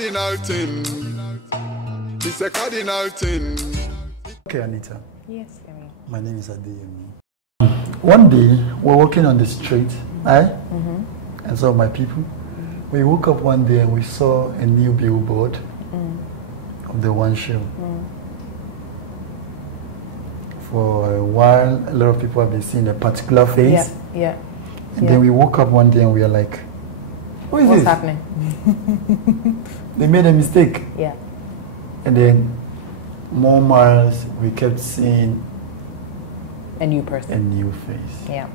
cardinal thing. It's a cardinal thing. Okay, Anita. Yes, Emmy. My name is Addo. One day, we're walking on the street, and some of my people. We woke up one day and we saw a new billboard of the One Show. For a while, a lot of people have been seeing a particular face. Yeah. And then we woke up one day and we are like, what is What's this? happening? They made a mistake. Yeah. And then more miles, we kept seeing A new person. a new face. Yeah.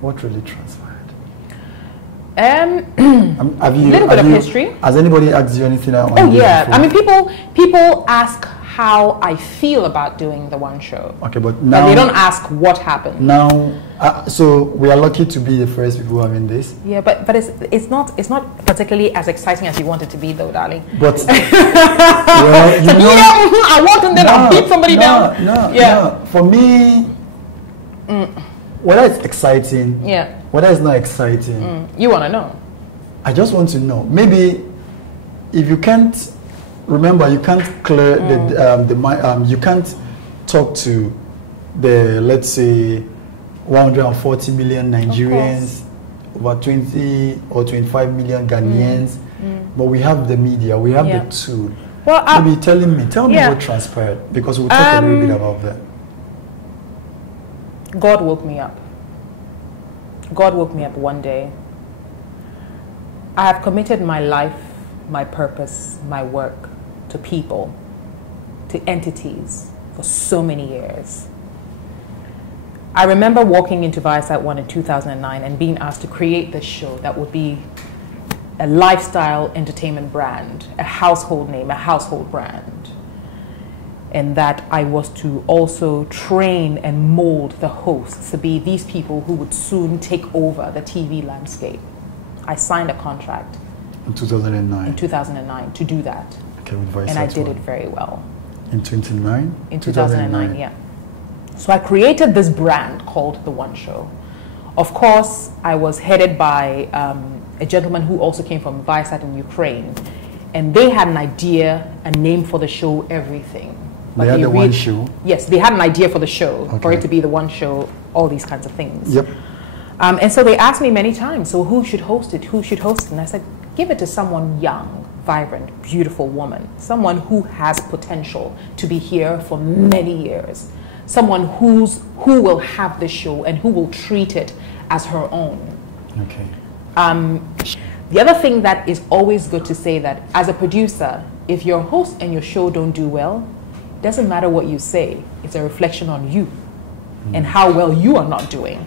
What really transpired? Have Have you, little bit of history. Has anybody asked you anything? Oh yeah. I mean, people ask how I feel about doing the One Show. Okay, but now they don't ask what happened. Now, so we are lucky to be the first people having this. Yeah, but it's not particularly as exciting as you want it to be, though, darling. But well, you know, I walked in there and beat somebody down. No. For me, whether it's exciting, whether it's not exciting, you want to know. I just want to know. Maybe if you can't remember, you can't clear the you can't talk to the, let's say, 140 million Nigerians, over 20 or 25 million Ghanaians, but we have the media, we have the tool. Well, maybe tell me what transpired, because we'll talk a little bit about that. God woke me up. God woke me up one day. I have committed my life, my purpose, my work to people, to entities for so many years. I remember walking into Viasat 1 in 2009 and being asked to create this show that would be a lifestyle entertainment brand, a household name, a household brand. And that I was to also train and mold the hosts to be these people who would soon take over the TV landscape. I signed a contract in 2009. In 2009 to do that. Okay, with Viasat. And I did it very well. In 2009? In 2009, yeah. So I created this brand called The One Show. Of course, I was headed by a gentleman who also came from Viasat in Ukraine. And they had an idea, a name for the show, everything. But they had the One Show? Yes, they had an idea for the show, for it to be The One Show, all these kinds of things. Yep. And so they asked me many times, so who should host it? Who should host it? And I said, give it to someone young, vibrant, beautiful woman. Someone who has potential to be here for many years. Someone who will have the show and who will treat it as her own. Okay. The other thing that is always good to say that as a producer, if your host and your show don't do well, it doesn't matter what you say. It's a reflection on you and how well you are not doing.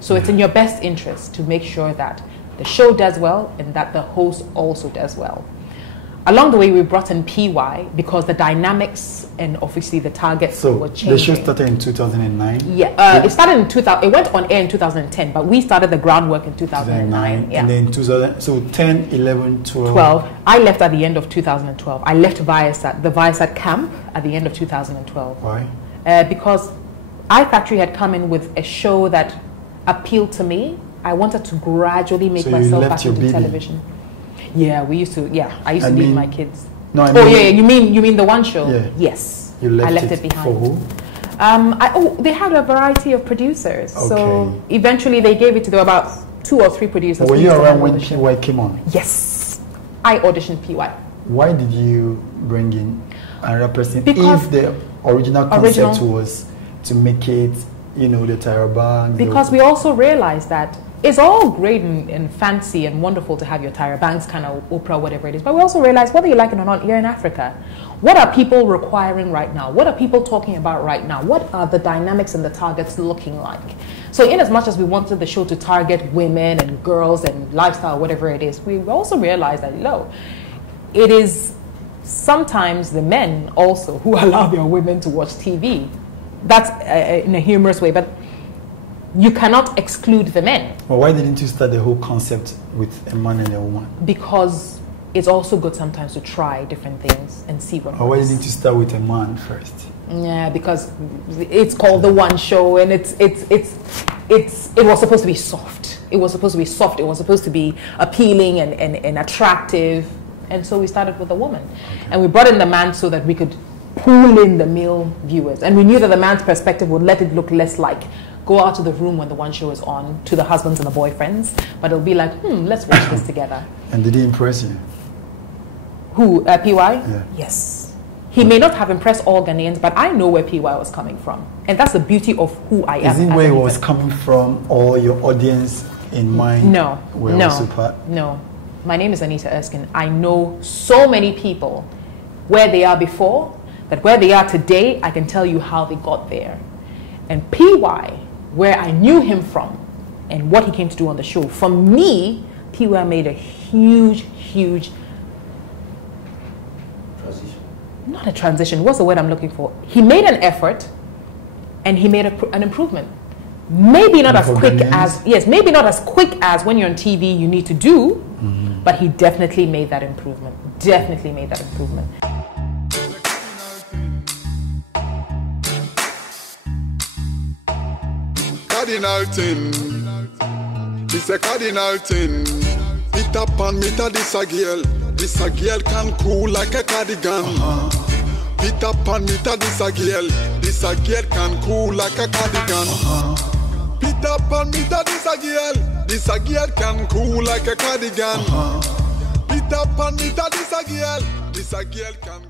So it's in your best interest to make sure that the show does well and that the host also does well. Along the way, we brought in PY because the dynamics and obviously the targets were changing. The show started in 2009? Yeah, it started in 2000. It went on air in 2010, but we started the groundwork in 2009. Yeah. And then 2000, so 10, 11, 12. 12. I left at the end of 2012. I left Viasat, the Viasat camp at the end of 2012. Why? Because iFactory had come in with a show that appealed to me. I wanted to gradually make myself back into television. Yeah, we used to. Yeah, I used to leave my kids. No, I mean, you mean the One Show? Yeah. Yes, you left I left it behind. For who? They had a variety of producers. Okay. So eventually they gave it to about 2 or 3 producers. Were you around when PY came on? Yes, I auditioned PY. Why did you bring in another person if the original concept was to make it, you know, the Tyra Banks? Because we also realized that it's all great and fancy and wonderful to have your Tyra Banks kind of Oprah, whatever it is. But we also realize, whether you like it or not, you're in Africa. What are people requiring right now? What are people talking about right now? What are the dynamics and the targets looking like? So in as much as we wanted the show to target women and girls and lifestyle, whatever it is, we also realized that, it is sometimes the men also who allow their women to watch TV. That's in a humorous way, but you cannot exclude the men. Well, why didn't you start the whole concept with a man and a woman? Because it's also good sometimes to try different things and see what works. Or why didn't you start with a man first? Yeah, because it's called The One Show, and it was supposed to be soft. It was supposed to be soft. It was supposed to be appealing and attractive. And so we started with a woman. And we brought in the man so that we could pull in the male viewers. And we knew that the man's perspective would let it look less like go out to the room when the one show is on to the husbands and the boyfriends. But it'll be like, let's watch this together. And did he impress you? Who, PY? Yeah. Yes. He may not have impressed all Ghanaians, but I know where PY was coming from. And that's the beauty of who I am. Is it where he was coming from, or your audience in mind? No. No. My name is Anita Erskine. I know so many people where they are before, that where they are today, I can tell you how they got there. And PY, where I knew him from, and what he came to do on the show, for me, PY made a huge not a transition, what's the word I'm looking for? He made an effort and he made an improvement. Maybe not as quick as, maybe not as quick as when you're on TV you need to do, but he definitely made that improvement. Definitely made that improvement. Cardinal thing, it's a cardinal thing. It up and meet this a girl. This a girl can cool like a cardigan. Pit up and meet this a girl. This a girl can cool like a cardigan. Pit up and meet this a girl. This a girl can cool like a cardigan. Pit up and meet this a girl. This a girl can